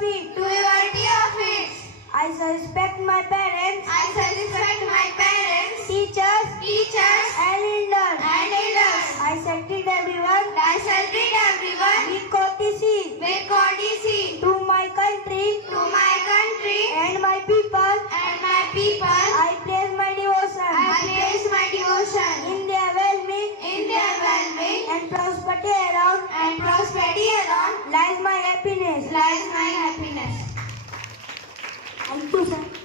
feet. to your dear feet. I shall respect my parents, I shall respect my parents, teachers, teachers, and elders. and elders. I shall treat everyone I shall treat everyone with courtesy. with courtesy. To my country To my country and my people, and my people, I place my devotion. I place my devotion. In their well-being In their well-being and prosperity around and prosperity around lies my happiness. lies my happiness. Thank you, sir.